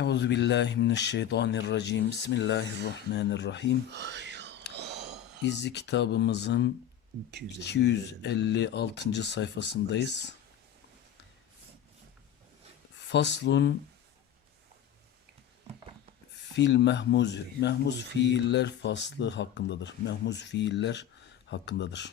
Euzu billahi mineşşeytanirracim. Bismillahirrahmanirrahim. İzzi kitabımızın 256. sayfasındayız. Faslun fil mehmuz. Mehmuz fiiller faslı hakkındadır. Mehmuz fiiller hakkındadır.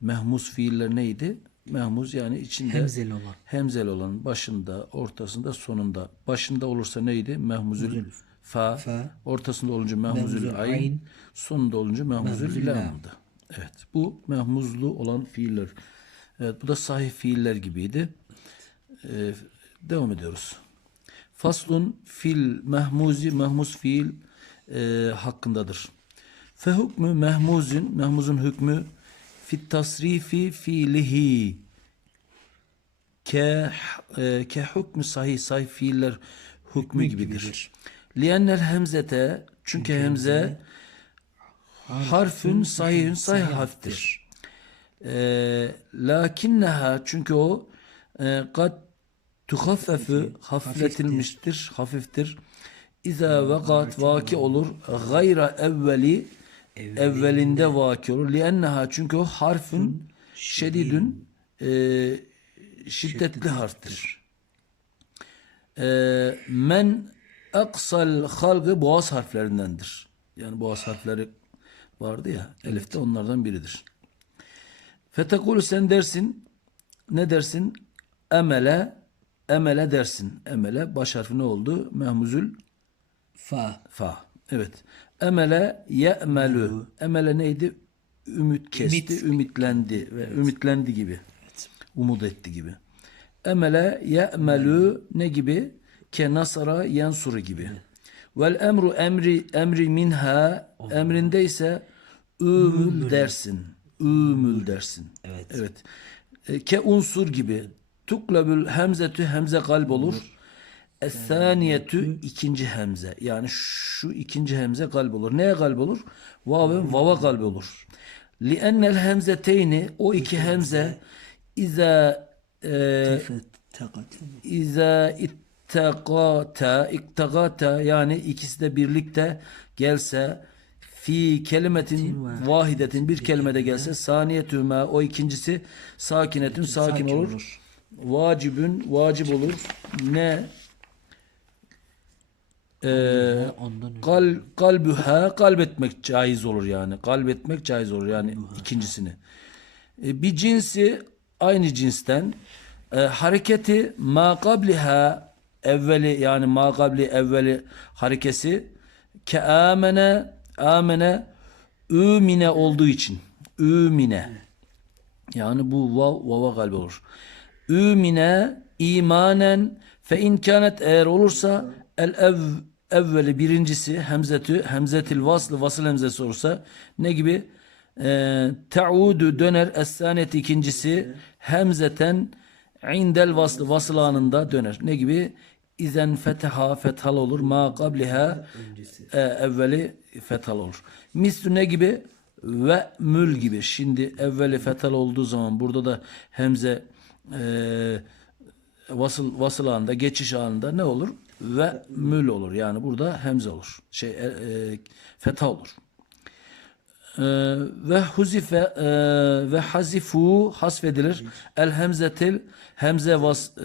Mehmuz fiiller neydi? Mehmuz yani içinde Hemzeli olan. hemzel olan başında, ortasında, sonunda. Başında olursa neydi? Mehmuzül fa. fa. Ortasında olunca mehmuzül ayn. ayn. Sonunda olunca mehmuzül Mehmuzül lam. lam'dı. Evet. Bu mehmuzlu olan fiiller. Evet. Bu da sahih fiiller gibiydi. Ee, devam ediyoruz. Faslun fil mehmuzi mehmuz fiil e, hakkındadır. Fe hükmü mehmuzun mehmuzun hükmü fit tasrifi fiilihi ke e, ke hükmü sahih sahih fiiller hükmü gibidir. Li'ennel hemzete çünkü hemze harfün sahihün sahih harftir. E, lakinneha çünkü o e, kad tuhaffefu hafifletilmiştir, hafiftir. İza vakat vaki olur gayra evveli evvelinde vaki olur. Lienneha çünkü o harfün şedidün e, şiddetli harftir. E, men aksal halgı boğaz harflerindendir. Yani boğaz harfleri vardı ya. Elif de onlardan biridir. Fetekulu sen dersin ne dersin? Emele emele dersin. Emele baş harfi ne oldu? Mehmuzül Fa. fa. Evet. Emele ye'melü. Emele neydi? Ümit kesti, ümitlendi ve ümitlendi gibi. Umut etti gibi. Emele ye'melü ne gibi? Ke nasara yansuru gibi. Vel emru emri emri minha emrinde ise ümül dersin. Ümül dersin. Evet. Evet. E, Ke unsur gibi. Tuklabül hemzetü hemze kalp olur. Es-saniyetü ikinci hemze. Yani şu ikinci hemze kalp olur. Neye kalp olur? Vav'ın vava kalp olur. Li'ennel hemzeteyni o iki hemze iza e, İza ittakata ittagata yani ikisi de birlikte gelse fi kelimetin vahidetin bir kelimede gelse saniyetüme o ikincisi sakinetün sakin, olur. Vacibün vacip olur. Ne? Ee, kal kalbüha kalbetmek caiz olur yani. Kalbetmek caiz olur yani ikincisini. E, bir cinsi aynı cinsten e, hareketi ma kabliha evveli yani ma kabli evveli harekesi ke amene amene ümine olduğu için ümine yani bu vav vava kalbi olur. Ümine imanen fe in kânet eğer olursa el ev evveli birincisi hemzetü hemzetil vaslı vasıl hemzesi olursa ne gibi? E, döner es-sanet ikincisi hemzeten indel vaslı vasıl anında döner. Ne gibi? İzen feteha fethal olur. Ma kabliha e, evveli fethal olur. Mislü ne gibi? Ve mül gibi. Şimdi evveli fethal olduğu zaman burada da hemze e, vasıl vasıl anında geçiş anında ne olur? Ve mül olur. Yani burada hemze olur. Şey e, e, fetha olur. Ee, ve huzife e, ve hazifu hasfedilir. El hemzetil hemze vas, e,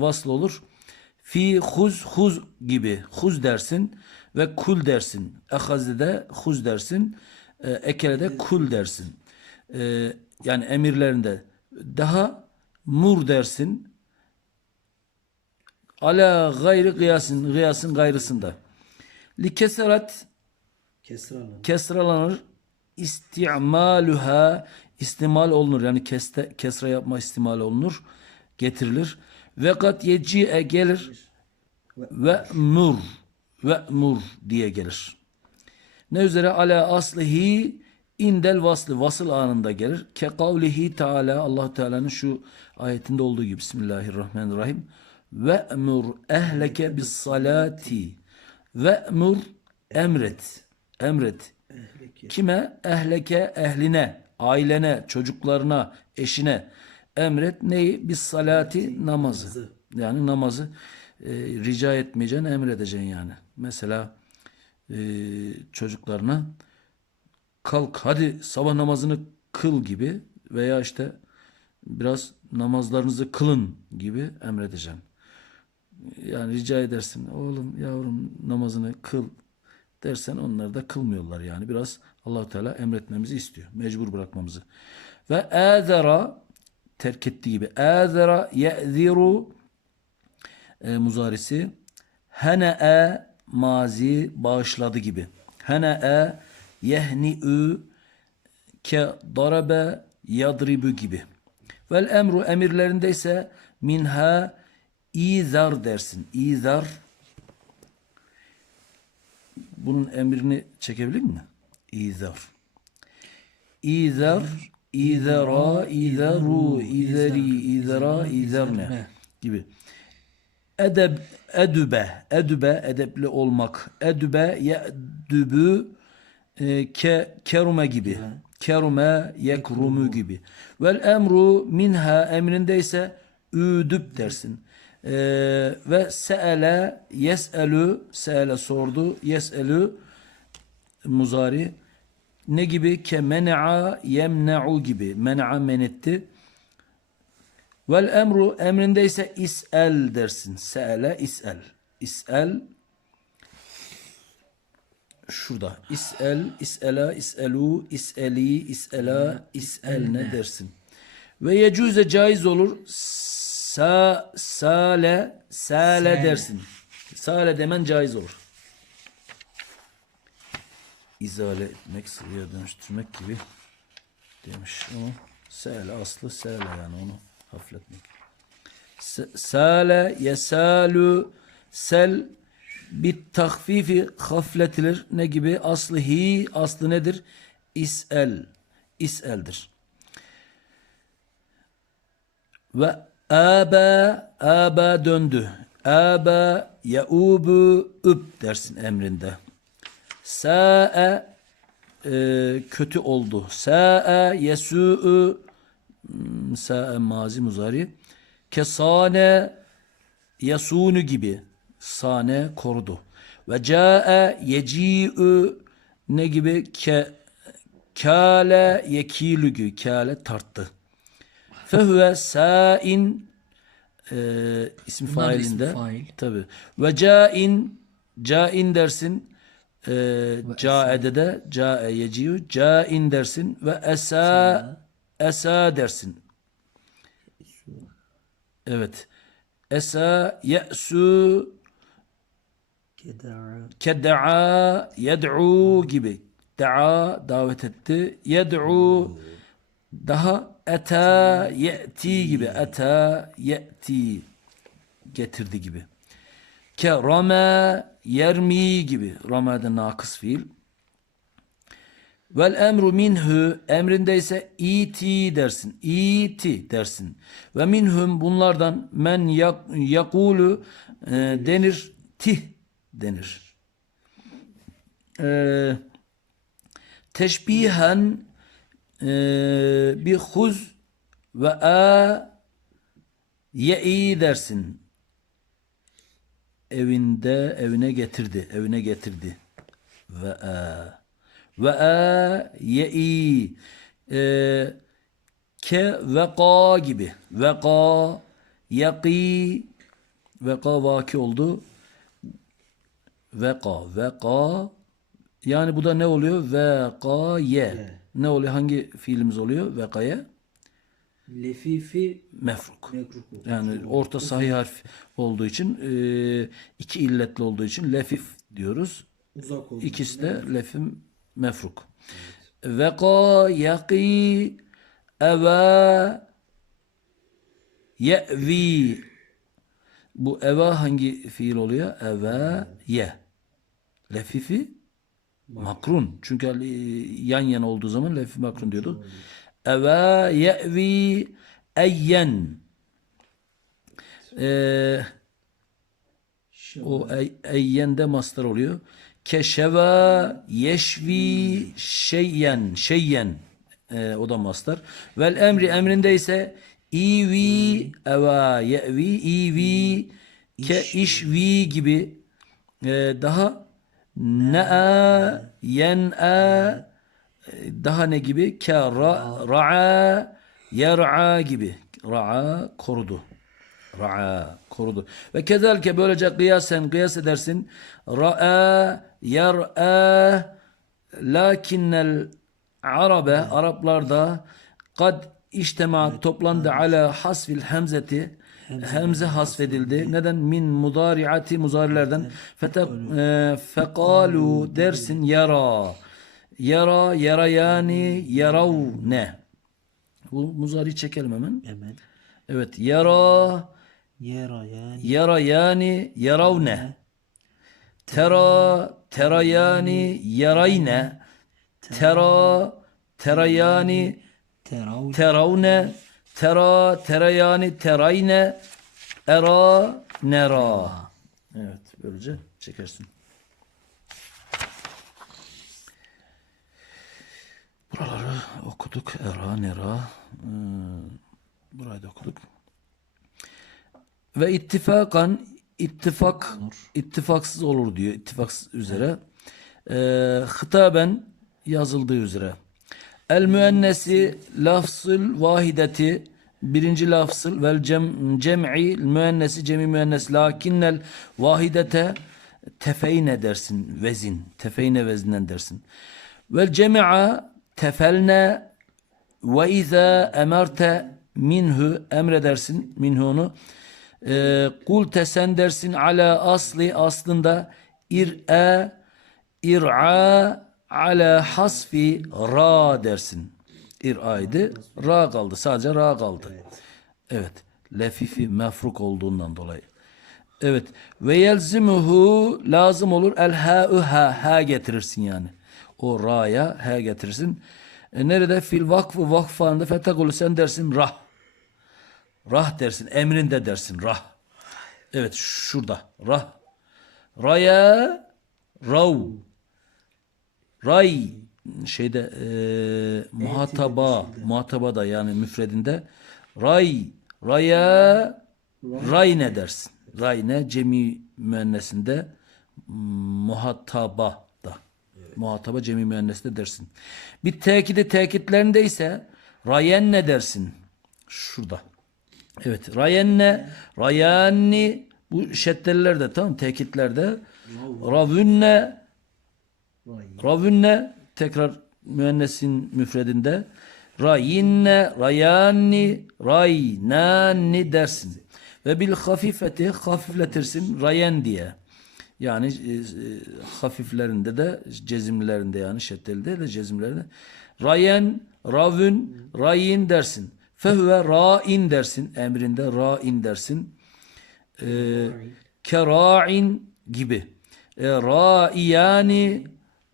vasıl olur. Fi huz huz gibi huz dersin ve kul dersin. Ehazide huz dersin. E, ekelede kul dersin. E, yani emirlerinde daha mur dersin. Ala gayri kıyasın, kıyasın gayrısında. Li keserat Kesralı. kesralanır. İstimaluha istimal olunur. Yani keste, kesra yapma istimal olunur. Getirilir. Ve kat yeci'e gelir. Ve mur. Ve mur diye gelir. Ne üzere ala aslihi indel vaslı vasıl anında gelir. Ke kavlihi Teala Allah Teala'nın şu ayetinde olduğu gibi Bismillahirrahmanirrahim. Ve emur ehleke bis salati. Ve emur emret. Emret. Kime? Ehleke ehline, ailene, çocuklarına, eşine emret neyi? Bis salati namazı. Yani namazı. e, rica etmeyeceksin, emredeceksin yani. Mesela e, çocuklarına kalk hadi sabah namazını kıl gibi veya işte biraz namazlarınızı kılın gibi emredeceksin. Yani rica edersin oğlum yavrum namazını kıl dersen onlar da kılmıyorlar yani biraz Allahu Teala emretmemizi istiyor. Mecbur bırakmamızı. Ve azara terk ettiği gibi azara ye'ziru e, muzarisi hene'e mazi bağışladı gibi. Hene'e yehni'ü ke darabe yadribu gibi. Vel emru emirlerinde ise minha izar dersin. İzar bunun emrini çekebilir mi? İzar. İzar, izara, izaru, izari, izara, izarne gibi. Edeb, edübe, edübe, edepli olmak. Edübe, ye'dübü, e, ke, kerume gibi. Kerume, yekrumu gibi. Vel emru minha emrinde ise üdüb dersin. E, ve se'ele, yes'elü, se'ele sordu, yes'elü, muzari. Ne gibi? Ke men'a, yemne'u gibi. Men'a menetti. Vel emru emrinde ise is'el dersin. Se'ele is'el. İs'el şurada. İs'el, is'ela, is'elu, is'eli, is'ela, is'elne dersin. Ve yecuze caiz olur. Sa, sale, sale dersin. Sale demen caiz olur. İzale etmek, sıvıya dönüştürmek gibi demiş. Onu sele aslı sele yani onu hafifletmek. Sale, yesalu, sel bit tahfifi hafifletilir. Ne gibi? Aslı hi, aslı nedir? İs'el, is'eldir. Ve aba, aba döndü. Aba, yaubu, üb dersin emrinde. Sa'e e, kötü oldu. Sa'e yesu'u hmm, sa'e mazi muzari. Kesane yasunu gibi. Sane korudu. Ve ca'e yeci'u ne gibi? Ke, kale yekilu gibi. Kale tarttı. Fehüve sa'in e, ismi Bunlar da failinde. ismi fail. Tabi. Ve cain cain dersin. E, caede de cae yeciyu cain dersin ve esa esa dersin. Evet. Esa ye'su Kedara. ked'a yed'u gibi. Da'a davet etti. Yed'u daha eta ye'ti gibi. Eta ye'ti getirdi gibi. Ke rame yermi gibi. Rame'de nakıs fiil. Vel emru minhu emrinde ise iti dersin. İti dersin. Ve minhum bunlardan men yak, yakulu e, denir tih denir. E, teşbihen e, bir huz ve a ye'i dersin. Evinde evine getirdi. Evine getirdi. Ve a ve a ye'i e, ke veka gibi. Veka yaki veka vaki oldu. Veka veka yani bu da ne oluyor? Vekaye. Ne oluyor? Hangi fiilimiz oluyor? Vekaye. Lefifi Mefruk. mekruk olur. Yani orta sahih harf olduğu için e, iki illetli olduğu için lefif diyoruz. Uzak olduğu İkisi de lefim mefruk. Veka yaki eva ye'vi bu eva hangi fiil oluyor? Eva ye. Lefifi makrun. Çünkü e, yan yana olduğu zaman lefif makrun diyordu. Eva ye'vi eyyen. Eee o ey, eyyende mastar oluyor. Keşeva yeşvi şeyyen şeyyen Ee, o da mastar. Vel emri emrinde ise ivi eva yevi ivi ke işvi gibi e, daha ne'a yen'a daha ne gibi? Ke ra, ra'a yer'a gibi. Ra'a korudu. Ra'a korudu. Ve kezelke böylece kıyasen kıyas edersin. Ra'a yer'a lakinnel arabe Araplarda kad iştema toplandı ala hasfil hemzeti hemze hasfedildi. Neden? Min mudariati muzarilerden. Fete, e, fekalu dersin yara. Yara, yarayani, yaravne. Bu muzari çekelim hemen. Hemen. Evet. Yara, Yera yani. yarayani, yaravne. Tera, terayani, yarayne. Tera, terayani, Terav. teravne, tera, terayani, terayne, era, nera. Evet, böylece çekersin. Buraları okuduk. Era, nera. Hmm, Burayı da okuduk. Ve ittifakan ittifak ittifaksız olur diyor. İttifaksız üzere. Ee, hitaben yazıldığı üzere. El müennesi lafzül vahideti birinci lafzıl vel cem, cem'i müennesi cemi müennes lakinnel vahidete tefeyne dersin vezin tefeyne vezinden dersin. Vel cemi'a tefelne ve izâ emerte minhu emredersin minhu onu. E, kulte sen dersin ala asli aslında ir'e ir'a ala hasfi ra dersin. İr'aydı. Ra kaldı. Sadece ra kaldı. Evet. Lefifi mefruk olduğundan dolayı. Evet. Ve yelzimuhu lazım olur. El ha'u ha. Ha getirirsin yani. O ra'ya ha getirirsin. E nerede? Fil vakfı vakfanda fetekulu sen dersin rah. Rah dersin. Emrinde dersin rah. Evet şurada. Rah. Raya rav. Ray şeyde e, muhataba muhataba da yani müfredinde ray raya ray ne dersin? Ray ne cemi müennesinde muhataba da. Muhataba cemi müennesinde dersin. Bir tekidi tekitlerinde ise rayen ne dersin? Şurada. Evet. Rayenne, rayanni bu şeddelerde tamam tekitlerde ravünne ravünne tekrar müennesin müfredinde rayinne rayanni raynanni dersin. Ve bil hafifeti hafifletirsin rayen diye. Yani e, e, hafiflerinde de cezimlerinde yani şeddelde de cezimlerinde rayen ravün rayin dersin. Fehve ra'in dersin. Emrinde ra'in dersin. Ee, kera'in gibi. E, ra'iyani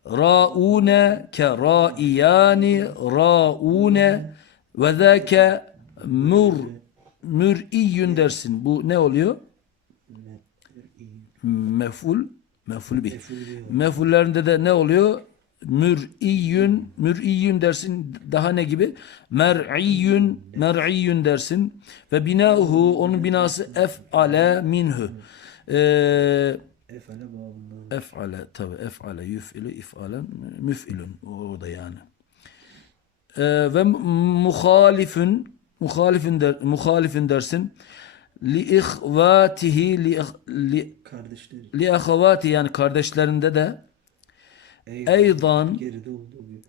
ra'une ke ra'iyani ra'une ve zâke mur mür'iyyün dersin. Bu ne oluyor? Meful meful bir. Mefullerinde de ne oluyor? Mür'iyyün mür'iyyün dersin. Daha ne gibi? Mer'iyyün mer'iyyün dersin. Ve binauhu onun binası ef'ale minhu. Ee, Efale babından. ef'ale tabi ef'ale yüf'ilü if'alen müf'ilün orada yani. Ee, ve muhalifün muhalifin der, muhalifin dersin li ihvatihi li, li, Kardeşleri. li ahavati yani kardeşlerinde de Ey, eydan geride olduğu gibi.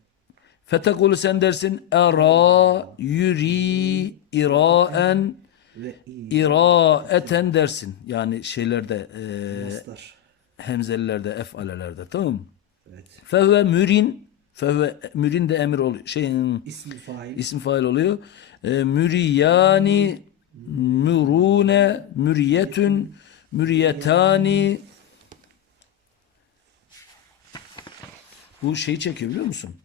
fetekulu sen dersin era yuri iraen. İraeten dersin. Yani şeylerde e, hemzelilerde ef'alelerde tamam mı? Evet. Fehve mürin fehve mürin de emir oluyor. Şeyin İsmi fail. isim fail oluyor. E, müriyani mürune müriyetün müriyetani bu şeyi çekiyor biliyor musun?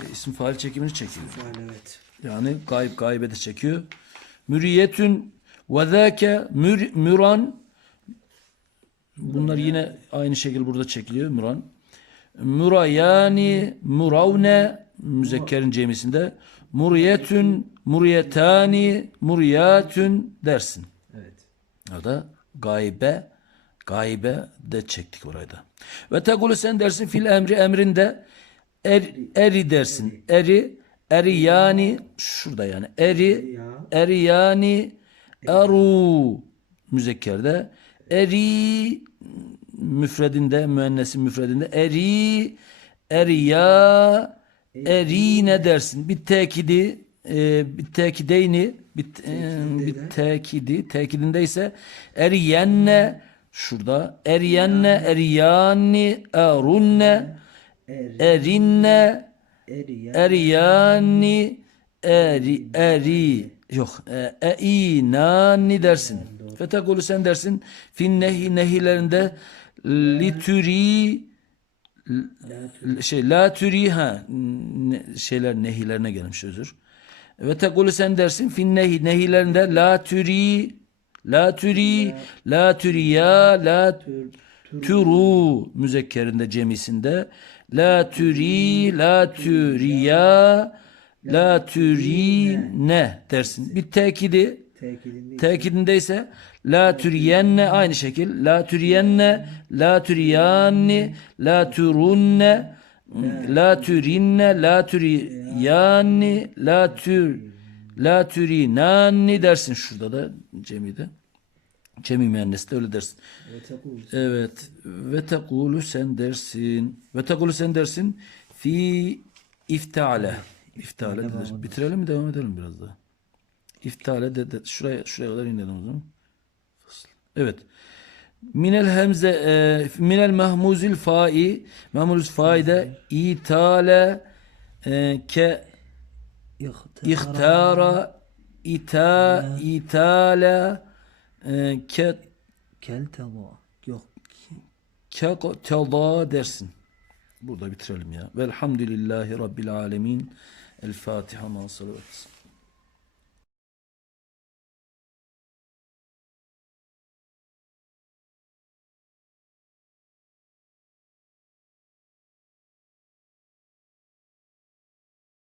E, isim fail çekimini çekiyor. fail evet. Yani gayb gaybe de çekiyor. Müriyetün ve zâke mür, müran bunlar yine aynı şekilde burada çekiliyor müran. Murayani muravne müzekkerin cemisinde muriyetün muriyetani muriyatün dersin. Evet. O da Gaybe. Gaybe de çektik orayı da. Ve tekulu sen dersin fil emri emrinde er, eri dersin. Eri eri yani şurada yani eri Ya. eri yani eru müzekkerde eri müfredinde müennesi müfredinde eri eriya eri ne dersin? Bir tekidi e, bir tekideyni bir, e, bir tekidi tekidinde ise eriyenne şurada eriyenne eriyani erunne Er. erinne Eriya. eriyani eri eri yok e, einani dersin. Fetekulu sen dersin fin nehi nehilerinde litüri şey la türi ha şeyler nehilerine gelmiş özür. Ve tekulu sen dersin fin nehi nehilerinde la türi la türi la türiya la türu müzekkerinde cemisinde la türi la türiya la türine dersin. Bir tekidi Tekidinde Tekidinde ise la türiyenne aynı şekil la türiyenne la türiyanni la türunne la türinne la türiyanni la tür la türinanni dersin şurada da cemide. Cemi müenneste öyle dersin. Evet. Ve tekulu sen dersin. Ve tekulu sen dersin. Fi iftale. İftale denir. Bitirelim mi devam edelim biraz daha. İftale de, de şuraya şuraya kadar inelim o zaman. Evet. Minel hemze e, minel mahmuzil fa'i mahmuzil faide itale e, ke ihtara ita itale e, ke Kelteva. Yok. Kektada dersin. Burada bitirelim ya. Velhamdülillahi Rabbil alemin. El Fatiha ma salavat.